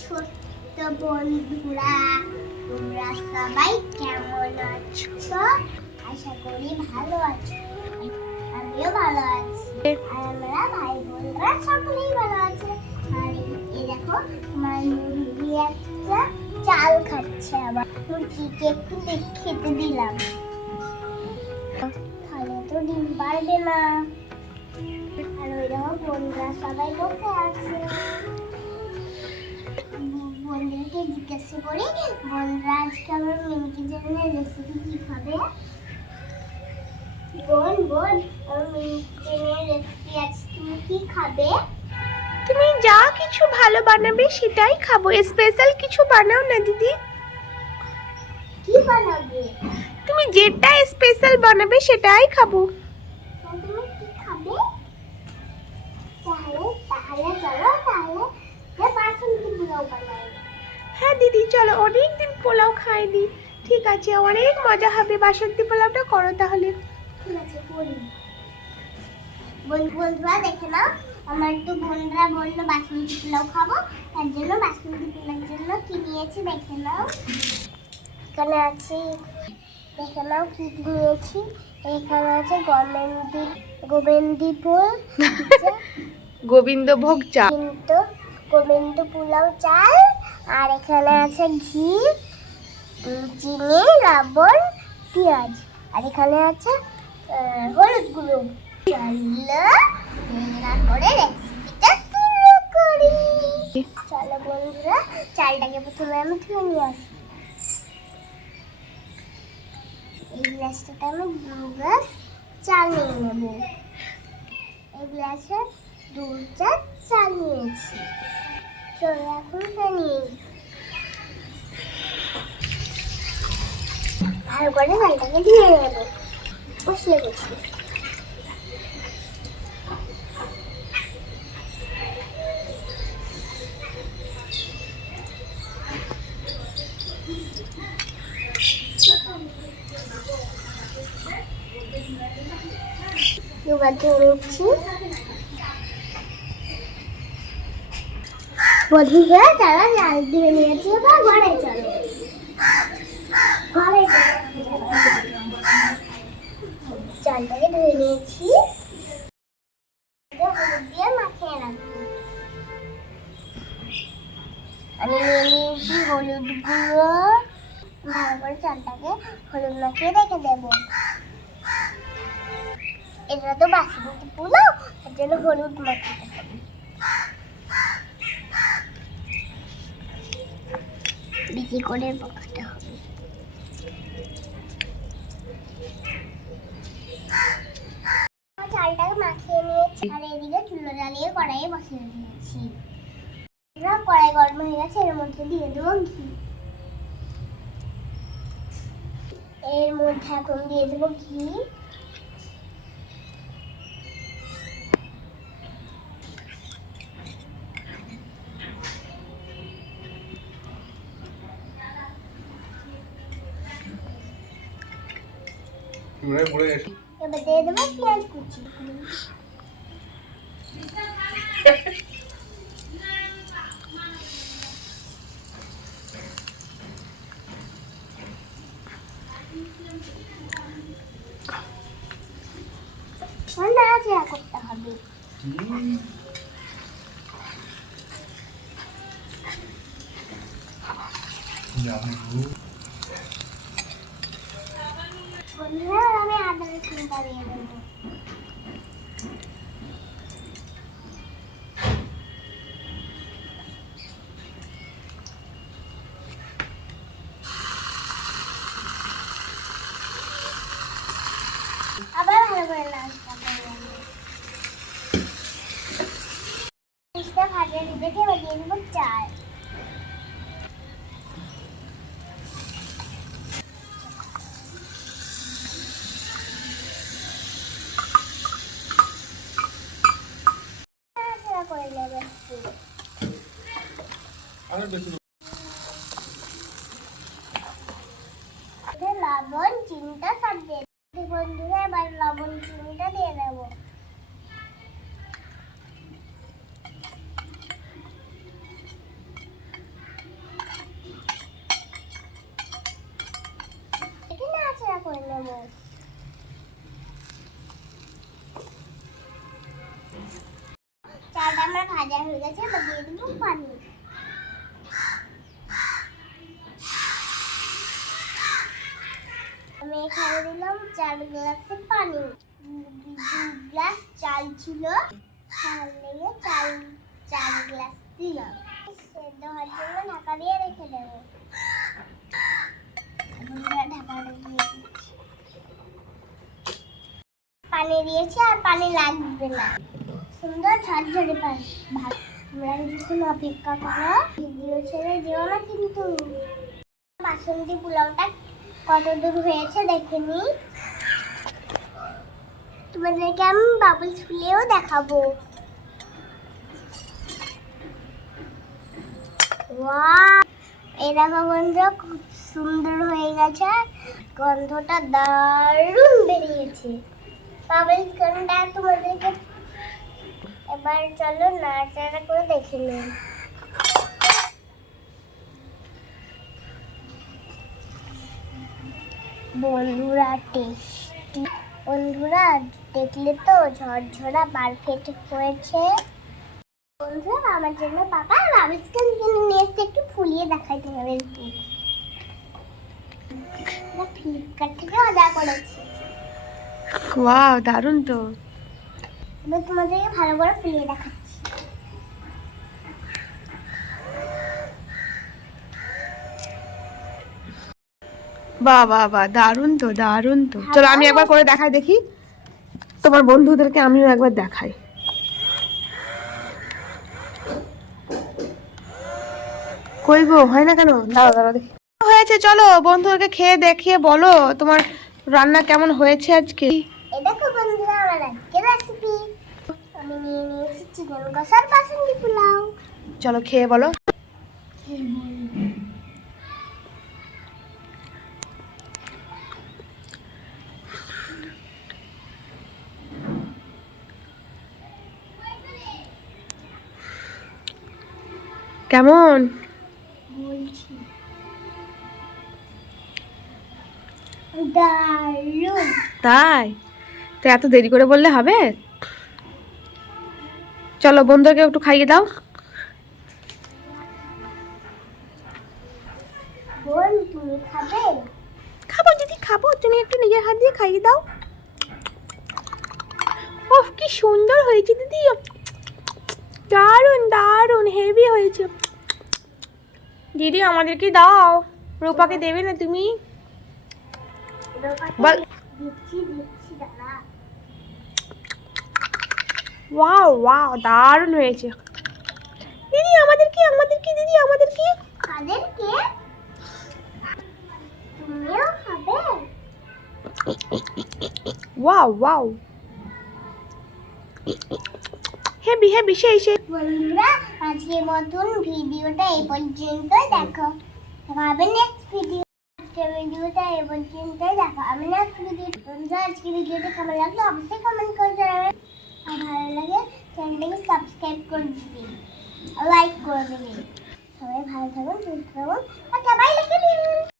ছোট্ট বন্ধুরা, তোমরা সবাই কেমন আছো? আশা করি ভালো আছো। আমিও ভালো আছি, আর আমরা ভাই বোনরা সকলেই ভালো আছে। আর এই দেখো আমার মুরগি একটা চাল খাচ্ছে, আবার মুরগিকে একটু খেতে দিলাম, তাহলে তো ডিম পারবে না। আর ওই দেখো বোনরা সবাই বসে আছে। বোনদেরকে জিজ্ঞাসা করি, বোনরা আজকে আমার মিনিকের জন্য রেসিপি কি খাবে? বোন বোন, আমার মিনিকের রেসিপি আছে, তুমি কি খাবে? তুমি যা কিছু ভালো বানাবে সেটাই খাবো, স্পেশাল কিছু বানাও না দিদি। কি বানাবে? তুমি যেটা স্পেশাল বানাবে সেটাই খাবো। তুমি কি খাবে? তাহলে তাহলে চলো, তাহলে যে বাসন্তী পোলাও বানাই। হ্যাঁ দিদি চলো, অনেকদিন পোলাও খাইনি। ঠিক আছে, অনেক মজা হবে। বাসন্তী পোলাওটা করো তাহলে। ঠিক আছে, করি। বন্ধুরা দেখে নাও, আমার তো বোনরা বললো বাসন্তী পোলাও খাবো, তার জন্য বাসন্তী পোলাওর জন্য কি নিয়েছি দেখে নাও। এখানে আছে, দেখে নাও কি নিয়েছি। এখানে আছে গোবিন্দি ফুল, গোবিন্দভোগ চা, কিন্তু গোবিন্দ পোলাও চাল, আর এখানে আছে ঘি, চিনি, লবণ, পেঁয়াজ, আর এখানে আছে হলুদ গুঁড়ো। চলো রান্না করে রেসিপিটা শুরু করি। চলো বন্ধুরা, চালটাকে প্রথমে আমি ধুয়ে নিয়ে আসি। এই গ্লাসটাতে আমি 2 গ্লাস চাল নিয়ে নেব। এই গ্লাসে 2 চার চাল নিয়েছি। চলো এখন নিই, ভালো করে চালটাকে ধুয়ে নেব। বসলে বসলে দুবার ধরে উঠছি। বন্ধুরা তারা চাল দিয়ে নিয়েছে, বা ঘরে চলো, ঘরে চালটাকে ধুয়ে নিয়েছি, হলুদ দিয়ে মাখিয়ে রাখবো। আমি নিয়ে নিয়েছি হলুদ গুঁড়ো, ভালো করে চালটাকে হলুদ মাখিয়ে রেখে দেবো। এটা তো বাসন্তী পোলাও, তার জন্য হলুদ মাখাতে হবে। বেশি করে মাখাতে হবে। চালটাকে মাখিয়ে নিয়েছি, আর এদিকে চুলো জ্বালিয়ে কড়াইয়ে বসিয়ে দিয়েছি। কড়াই গরম হয়ে গেছে, এর মধ্যে দিয়ে দেবো ঘি। এর মধ্যে এখন দিয়ে দেবো ঘি। এবার দিয়ে দেবো পেঁয়াজ কুচি। নাড়াচাড়া করতে হবে। বন্ধুরা আমি আদা রসুনটা দিয়ে দেবো। আবার ভালো করে নাড়াচাড়া করে নেবো। জিনিসটা ভাজিয়ে রেখে এবার দিয়ে দেবো চাল। নাড়াচাড়া করে নেবে একটু। লবণ চিনিটা সব দিয়ে দেবো। বন্ধুরা এবার লবণ চিনিটা দিয়ে দেবো। ভাজা হয়ে গেছে, এবার দিয়ে দেবো পানি। আমি এখানে দিলাম 4 গ্লাসে পানি। 2 গ্লাস চাল ছিল, তার লেগে 4 গ্লাস দিলাম। সেদ্ধ হওয়ার জন্য ঢাকা দিয়ে রেখে দেবো। ঢাকাটা দিয়ে দিচ্ছি। পানি দিয়েছি, আর পানি লাগবে না, সুন্দর ঝরঝরে পানি। তোমরা কিছুক্ষণ অপেক্ষা করো, ভিডিও ছেড়ে যেও না কিন্তু। বাসন্তী পোলাওটা কত দূর হয়েছে দেখে নি। তোমাদেরকে আমি বাবলস ফুলেও দেখাবো। ওয়াও, এই দেখো বন্ধুরা, খুব সুন্দর হয়ে গেছে, গন্ধটা দারুণ বেরিয়েছে। বাবলস গন্ধটা তোমাদেরকে এবার চলো নাড়াচাড়া করে দেখে নিন। বন্ধুরা টেস্টি, বন্ধুরা দেখলে তো ঝরঝরা পারফেক্ট হয়েছে। বন্ধুরা আমার জন্য বাবা বাবলসকে কিনে নিয়ে এসে একটু ফুলিয়ে দেখাইতে হবে। ফ্লিপকার্ট থেকে অর্ডার করেছি। ওয়াও, দারুণ তো। এবার তোমাদেরকে ভালো করে ফুলিয়ে দেখাচ্ছি। বাহ বাহ বাহ, দারুণ তো, দারুণ তো। চলো আমি একবার করে দেখাই, দেখি তোমার বন্ধুদেরকে আমিও একবার দেখাই। কই গো, হয় না কেন? দাঁড়াও দাঁড়াও দেখি। হয়েছে, চলো বন্ধুদেরকে খেয়ে দেখিয়ে বলো তোমার রান্না কেমন হয়েছে আজকে। এই দেখো বন্ধুরা আমার আজকের রেসিপি। আমি নিয়ে নিয়েছি চিকেন কষার বাসন্তী পোলাও। চলো খেয়ে বলো। কেমন? বলছি দারুণ। তাই? তো এত দেরি করে বললে হবে? চলো বন্ধুদেরকে একটু খাইয়ে দাও। বোন তুমি খাবে? খাবো দিদি, খাবো। তুমি একটু নিজের হাত দিয়ে খাইয়ে দাও। ওহ, কি সুন্দর হয়েছে দিদি, দারুণ দারুণ, হেভি হয়েছে। দিদি আমাদেরকে দাও, রূপাকে দেবে না তুমি? বল। দিচ্ছি দাদা। ওয়াও ওয়াও, দারুণ হয়েছে। দিদি আমাদেরকে দিদি আমাদেরকে। কাদেরকে? তুমিও খাবে? ওয়াও ওয়াও, হেভি হেভি, সেই সেই। বন্ধুরা আজকের মতন ভিডিওটা এই পর্যন্তই। দেখো হবে নেক্সট ভিডিও। আজকের ভিডিওটা এই পর্যন্তই, দেখো আমি নেক্সট ভিডিও। বন্ধুরা আজকে ভিডিওটা কেমন লাগলো অবশ্যই কমেন্ট করে জানাবেন। আর ভালো লাগে চ্যানেলটাকে সাবস্ক্রাইব করে দিবেন, লাইক করে দিবেন। সবাই ভালো থাকুন, সুস্থ থাকুন, আর সবাই লিখে দিন।